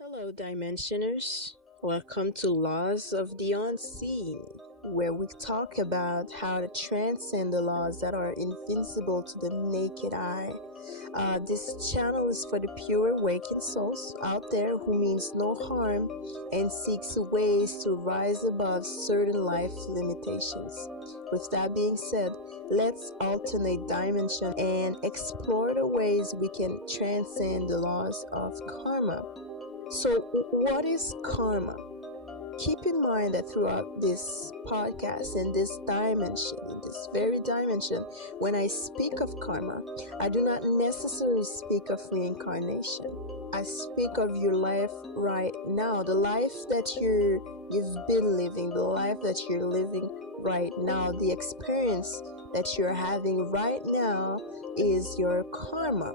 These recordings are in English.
Hello, Dimensioners. Welcome to Laws of the Unseen, where we talk about how to transcend the laws that are invincible to the naked eye. This channel is for the pure, awakened souls out there who means no harm and seeks ways to rise above certain life limitations. With that being said, let's alternate dimension and explore the ways we can transcend the laws of karma. So, what is karma? Keep in mind that throughout this podcast, in this dimension, in this very dimension, when I speak of karma, I do not necessarily speak of reincarnation. I speak of your life right now, the life that you've been living, the life that you're living right now, the experience that you're having right now is your karma.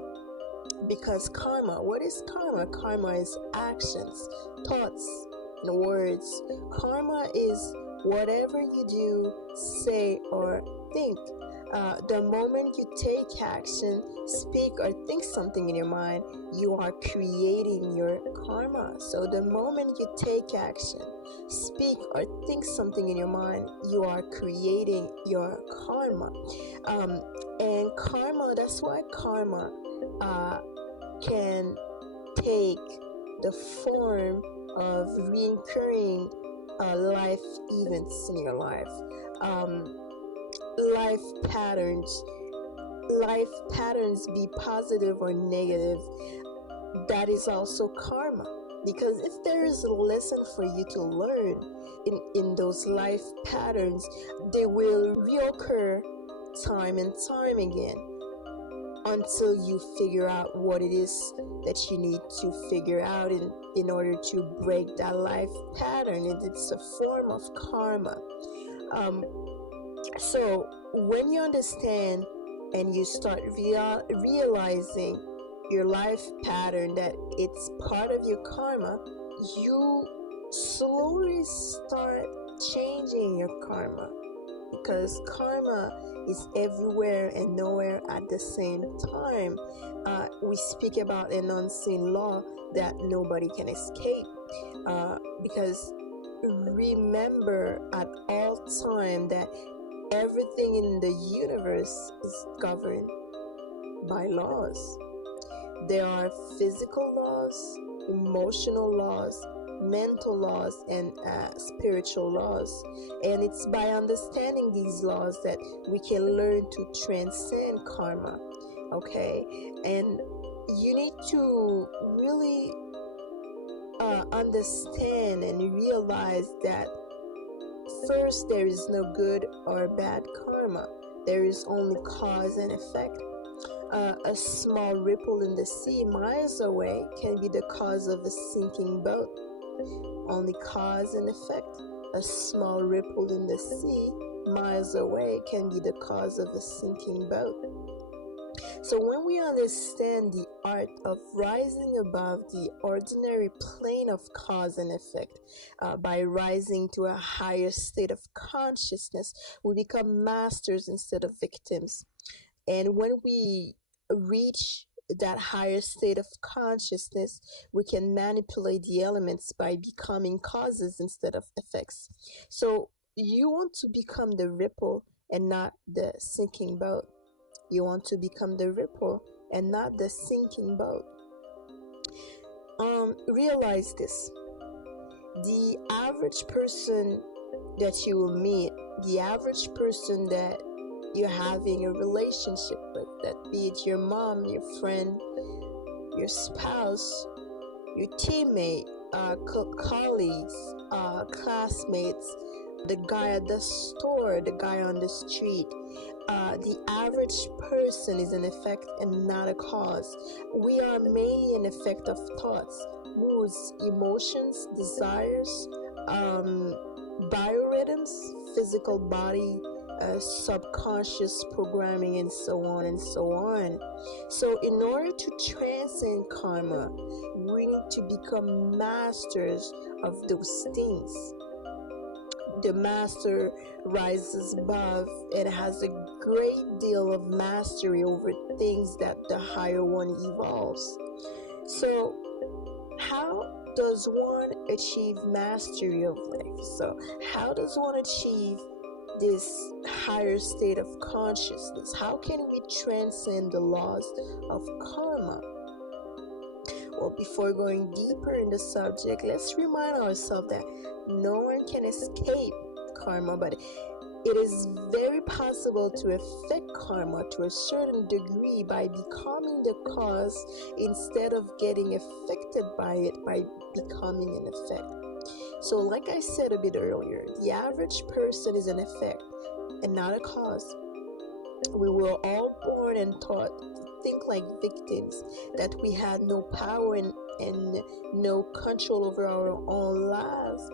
Because karma, what is karma? Karma is actions, thoughts, and words. Karma is whatever you do, say, or think. The moment you take action, speak, or think something in your mind, you are creating your karma. So the moment you take action, speak, or think something in your mind, you are creating your karma. And karma, that's why karma can take the form of reoccurring life events in your life, life patterns. Life patterns, be positive or negative, that is also karma. Because if there is a lesson for you to learn in those life patterns, they will reoccur time and time again until you figure out what it is that you need to figure out in order to break that life pattern. It's a form of karma. So when you understand and you start realizing your life pattern, that it's part of your karma, you slowly start changing your karma. Because karma is everywhere and nowhere at the same time. We speak about an unseen law that nobody can escape. Because remember at all time that everything in the universe is governed by laws. There are physical laws, emotional laws, mental laws, and spiritual laws. And it's by understanding these laws that we can learn to transcend karma. Okay? And you need to really understand and realize that first, there is no good or bad karma. There is only cause and effect. A small ripple in the sea miles away can be the cause of a sinking boat. Only cause and effect. A small ripple in the sea miles away can be the cause of a sinking boat. So when we understand the art of rising above the ordinary plane of cause and effect, by rising to a higher state of consciousness, we become masters instead of victims. And when we reach that higher state of consciousness, we can manipulate the elements by becoming causes instead of effects. So you want to become the ripple and not the sinking boat. You want to become the ripple and not the sinking boat. Realize this. The average person that you will meet, the average person that you're having a relationship with, that be it your mom, your friend, your spouse, your teammate, colleagues, classmates, the guy at the store, the guy on the street, the average person is an effect and not a cause. We are mainly an effect of thoughts, moods, emotions, desires, biorhythms, physical body, subconscious programming, and so on and so on. So in order to transcend karma, we need to become masters of those things. The master rises above and has a great deal of mastery over things that the higher one evolves. So how does one achieve mastery of life? So, how does one achieve this higher state of consciousness? How can we transcend the laws of karma? Well, before going deeper in the subject, let's remind ourselves that no one can escape karma, but it is very possible to affect karma to a certain degree by becoming the cause instead of getting affected by it by becoming an effect. So, like I said a bit earlier, the average person is an effect and not a cause. We were all born and taught to think like victims, that we had no power and no control over our own lives.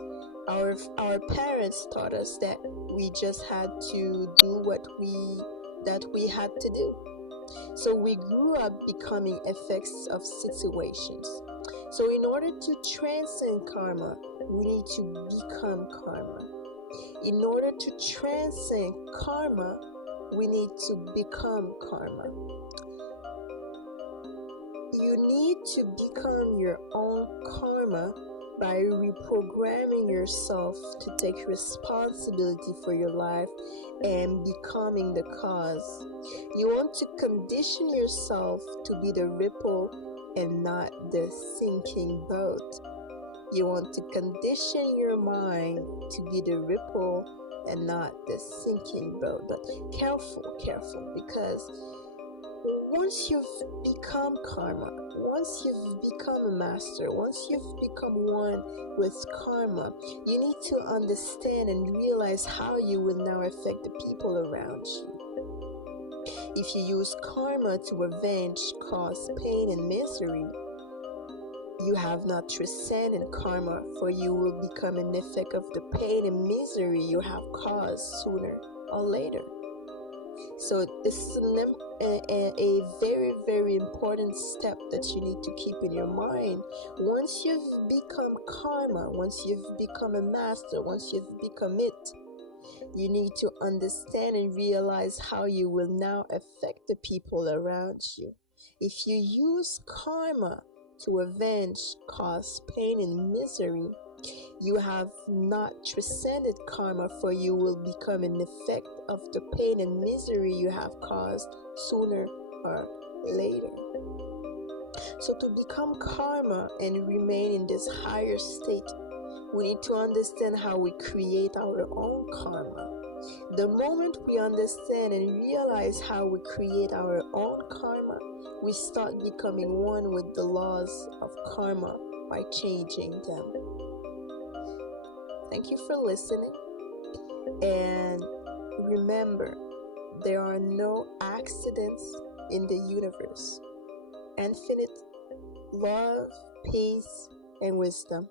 Our parents taught us that we just had to do what we had to do. So we grew up becoming effects of situations. So in order to transcend karma, we need to become karma. In order to transcend karma, we need to become karma. You need to become your own karma by reprogramming yourself to take responsibility for your life and becoming the cause. You want to condition yourself to be the ripple and not the sinking boat. You want to condition your mind to be the ripple and not the sinking boat. But careful, because once you've become karma, once you've become a master, once you've become one with karma, you need to understand and realize how you will now affect the people around you. If you use karma to avenge, cause pain and misery, you have not transcended karma, for you will become an effect of the pain and misery you have caused sooner or later. So this is a very, very important step that you need to keep in your mind. Once you've become karma, once you've become a master, once you've become it, you need to understand and realize how you will now affect the people around you. If you use karma to avenge, cause pain and misery, you have not transcended karma, for you will become an effect of the pain and misery you have caused sooner or later. So to become karma and remain in this higher state, we need to understand how we create our own karma. The moment we understand and realize how we create our own karma, we start becoming one with the laws of karma by changing them. Thank you for listening, and remember, there are no accidents in the universe. Infinite love, peace, and wisdom.